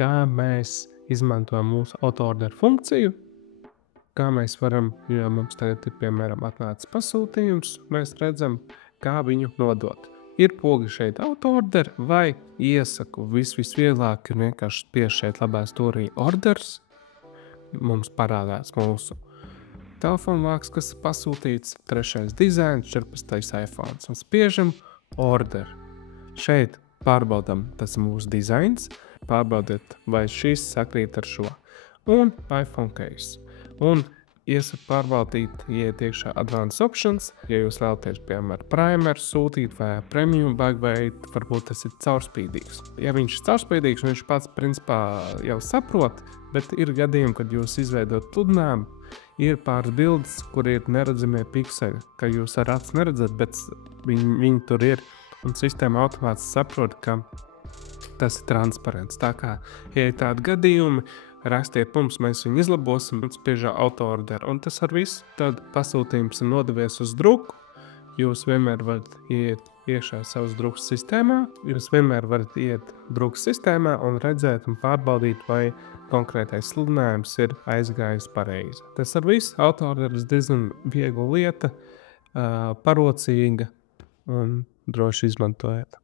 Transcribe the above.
kā mēs izmantojam mūsu autoorderu funkciju, kā mēs varam, ja mums tagad ir, piemēram, atnācis pasūtījums, mēs redzam, kā viņu nodot. Ir poga šeit autoorder vai iesaku. Visvieglāk ir vienkārši tieši šeit labā stūrī orders. Mums parādās mūsu telefona vāks, kas ir pasūtīts, 3. dizains, 14. iPhone. Un spiežam order. Šeit pārbaudam, tas ir mūsu dizains. Pārbaudiet, vai šis sakrīt ar šo. Un iPhone case. Un iesaku pārbaudīt, ieiet iekšā Advanced Options. Ja jūs vēlaties, piemēram, primeru sūtīt vai premium bag, vai varbūt tas ir caurspīdīgs. Ja viņš ir caurspīdīgs, viņš pats principā jau saprot, bet ir gadījumi, kad jūs izveidot pludinājumu, ir pāris bildes, kur ir neredzamie pikseli, ka jūs ar acis neredzat, bet viņi tur ir. Un sistēma automātiski saprot, ka tas ir transparents. Tā kā, ja ir tādi gadījumi, rakstiet mums, mēs viņu izlabosim un spiežam autoorder. Un tas ar visu. Tad pasūtījums ir nodevies uz druku. Jūs vienmēr varat iet iekšā savas drukas sistēmā. Jūs vienmēr varat iet drukas sistēmā un redzēt un pārbaudīt, vai konkrētais sludinājums ir aizgājis pareizi. Tas ar visu. Autoorderis diezgan viegla lieta, parocīga un droši izmantojiet.